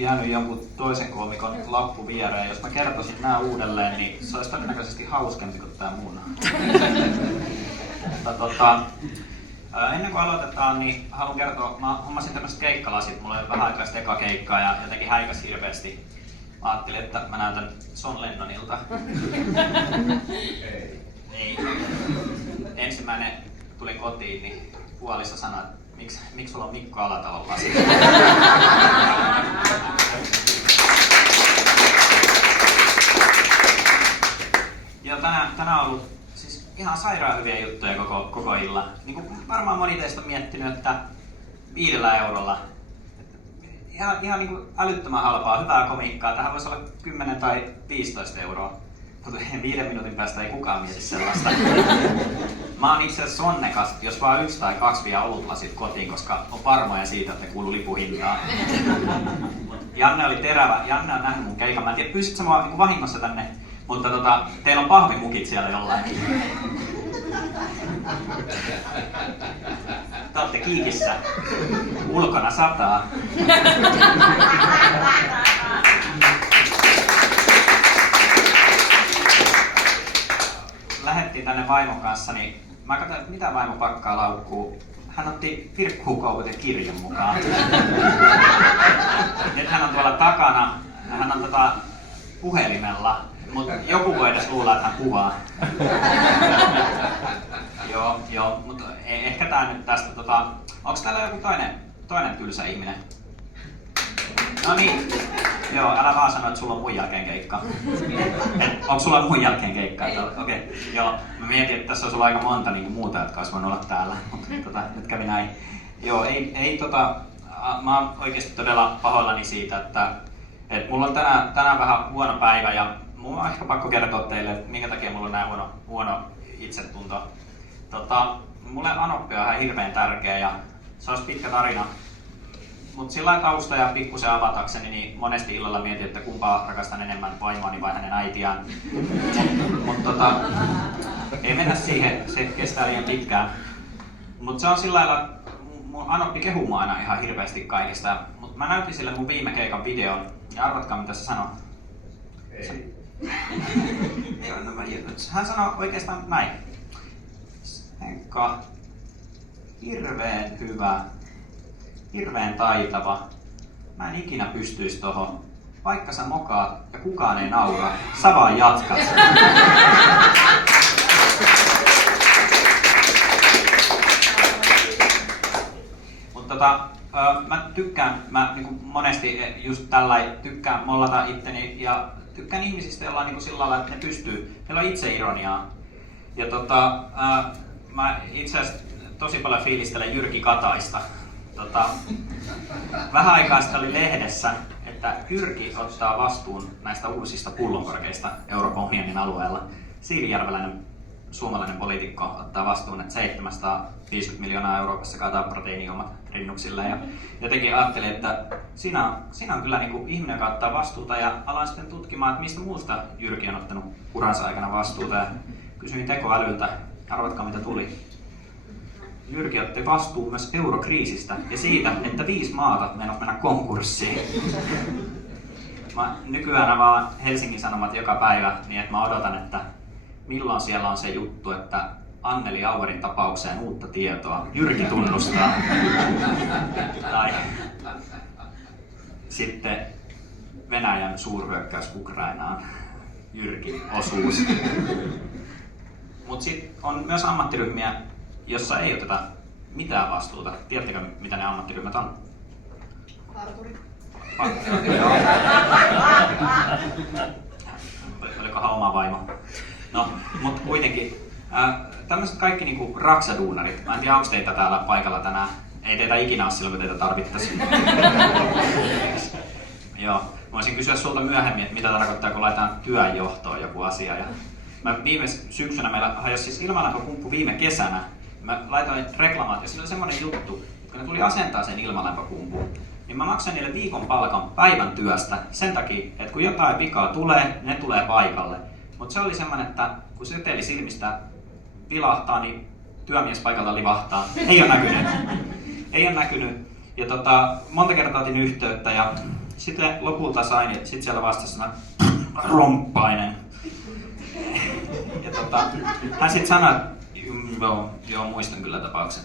jäänyt jonkun toisen koomikon lappu viereen. Jos mä kertoisin nää uudelleen, niin se olisi todennäköisesti hauskempi kuin tää mun. Mutta ennen kuin aloitetaan, niin haluan kertoa, mä hommasin tämmöiset keikkalasit. Mulla oli vähän aikaa eka keikkaa ja jotenkin häikäs hirveästi. Mä ajattelin, että mä näytän John Lennonilta. Niin. Ensimmäinen tuli kotiin, niin puoliso sanoi, että miksi sulla on Mikko Alatalon lasi? Ja tänään on ollut siis ihan sairaan hyviä juttuja koko illan. Niin kuin varmaan moni teistä on miettinyt, että 5 eurolla. Ihan niin kuin älyttömän halpaa, hyvää komiikkaa. Tähän voisi olla 10 tai 15 euroa. Mutta 5 minuutin päästä ei kukaan mieti sellaista. Mä oon itse asiassa onnekas, jos vaan 1 tai 2 vie olutlasit kotiin, koska on varmoja siitä, että ne kuuluu lipuhintaan. Janne oli terävä. Janne on nähnyt mun keikan. Mä en tiedä, pyysitkö mua niin vahingossa tänne, mutta teillä on pahvimukit siellä jollain. Te ootte Kiikissä. Ulkona sataa. Lähettiin tänne vaimon kanssa, niin mä katsoin, että mitä vaimo pakkaa laukkuu. Hän otti virkkuukoukut ja kirjan mukaan. Nyt hän on tuolla takana. Hän on puhelimella, mutta joku voi edes luulla, että hän kuvaa. Joo, mutta ehkä tää nyt tästä. Onks täällä joku toinen tylsä ihminen? No niin. Joo, älä vaan sano, että sulla on mun jälkeen keikka. Onko sulla mun jälkeen keikka? Okei. Joo, mä mietin, että tässä on sulla aika monta niin muuta, jotka olisi voinut olla täällä. Mutta nyt kävi näin. Joo, mä oon oikeesti todella pahoillani siitä, että mulla on tänään vähän huono päivä ja mulla on ehkä pakko kertoa teille, että minkä takia mulla on näin huono itsetunto. Mulle Anoppi on ihan hirveän tärkeä ja se olisi pitkä tarina. Mutta sillä tausta ja pikkusen avatakseni, niin monesti illalla mietin, että kumpaa rakastan enemmän, vaimoani vai hänen äitiään. Mutta ei mennä siihen, se kestää liian pitkään. Mutta se on sillä lailla, mun Anoppi kehuu mua aina ihan hirveästi kaikesta. Mutta mä näytin sille mun viime keikan videon, ja arvatkaa mitä se sanoi. Ei. Hän sanoi oikeastaan näin. Henkka, hirveän hyvä. Hirveän taitava. Mä en ikinä pystyisi tohon. Vaikka sä mokaat ja kukaan ei naura, sä vaan jatkat. Mutta mä niinku monesti just tällainen tykkään mollata itteni ja tykkään ihmisistä, joilla on niinku sillä lailla, että ne pystyy. Meillä on itseironiaa. Ja mä itse asiassa tosi paljon fiilistelen Jyrki Kataista. Vähän aikaa sitten oli lehdessä, että Jyrki ottaa vastuun näistä uusista pullonkorkeista Euroopan unionin alueella. Siilijärveläinen suomalainen poliitikko ottaa vastuun, että 750 miljoonaa Euroopassa kaataa proteiinijuomat rinnuksille. Ja jotenkin ajattelin, että siinä on kyllä niin kuin ihminen, joka ottaa vastuuta ja aloin sitten tutkimaan, että mistä muusta Jyrki on ottanut uransa aikana vastuuta. Ja kysyin tekoälyltä, arvatkaa mitä tuli. Jyrki otti vastuun myös eurokriisistä ja siitä, että 5 maata meinasi mennä konkurssiin. Mä nykyään avaan Helsingin Sanomat joka päivä niin, että mä odotan, että milloin siellä on se juttu, että Anneli Auerin tapaukseen uutta tietoa. Jyrki tunnustaa. Tai sitten Venäjän suurhyökkäys Ukrainaan. Jyrki osuus. Mutta sitten on myös ammattiryhmiä, jossa ei oteta mitään vastuuta. Tiedättekö, mitä ne ammattiryhmät on? Parturi. Olikohan oma vaimo? No, mutta kuitenkin. Tämmöiset kaikki niinku raksaduunarit. Mä en tiedä, onko teitä täällä paikalla tänään. Ei teitä ikinä ole silloin, kun teitä tarvittaisiin. Joo. Mä voisin kysyä sulta myöhemmin, että mitä tarkoittaa, kun laitetaan työnjohtoon joku asia. Ja viime syksynä meillä hajosi siis ilmalämpöpumppu viime kesänä. Mä laitoin reklamaatio, sillä oli semmoinen juttu, että kun ne tuli asentaa sen ilmalämpöpumpun, niin mä maksan niille viikon palkan päivän työstä sen takia, että kun jotain vikaa tulee, ne tulee paikalle. Mutta se oli semmoinen, että kun seteli silmistä vilahtaa, niin työmies paikalla livahtaa. Ei ole näkynyt. Ja monta kertaa otin yhteyttä ja sitten lopulta sain, ja sitten siellä vastasi sana romppainen. Ja hän sitten sanoi, joo, muistan kyllä tapauksen,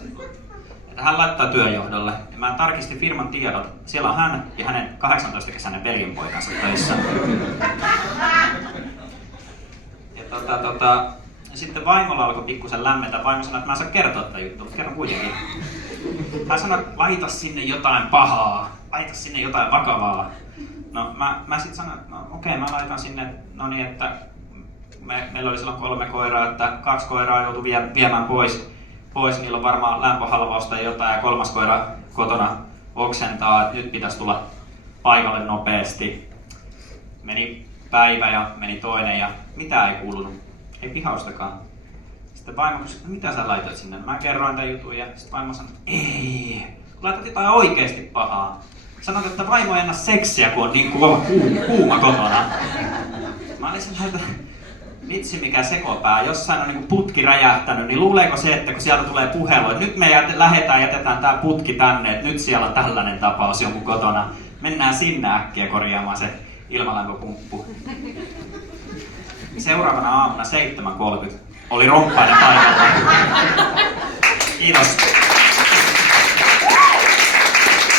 että hän laittaa työjohdolle. Ja mä tarkistin firman tiedot. Siellä on hän ja hänen 18-kesäinen veljenpoikansa töissä. Ja sitten vaimolla alkoi pikkusen lämmetä. Vaimo sanoi, että mä en saa kertoa tätä juttua, mutta kerron kuitenkin. Hän sanoi, että laita sinne jotain pahaa, laita sinne jotain vakavaa. No mä sitten sanoin, että no okei, mä laitan sinne, no niin, että meillä oli silloin 3 koiraa, että 2 koiraa joutui viemään pois. Niillä on varmaan lämpöhalvausta ja jotain, ja 3. koira kotona oksentaa, että nyt pitäisi tulla paikalle nopeasti. Meni päivä ja meni toinen ja mitään ei kuulunut, ei pihaustakaan. Sitten vaimo kysyi, että mitä sä laitoit sinne? Mä kerroin tämän jutun ja sitten vaimo sanoi, että ei, laitat jotain oikeasti pahaa. Sanoit, että vaimo ei anna seksiä, kun on niin kuuma kotona. Mä olin sellainen, että vitsi mikä sekopää, jossain on niin putki räjähtänyt, niin luuleeko se, että kun sieltä tulee puhelu, että nyt me jätetään tää putki tänne, että nyt siellä on tällainen tapaus jonkun kotona. Mennään sinne äkkiä korjaamaan se ilmalämpöpumppu. Seuraavana aamuna 7.30 oli romppainen paikalla. Kiitos.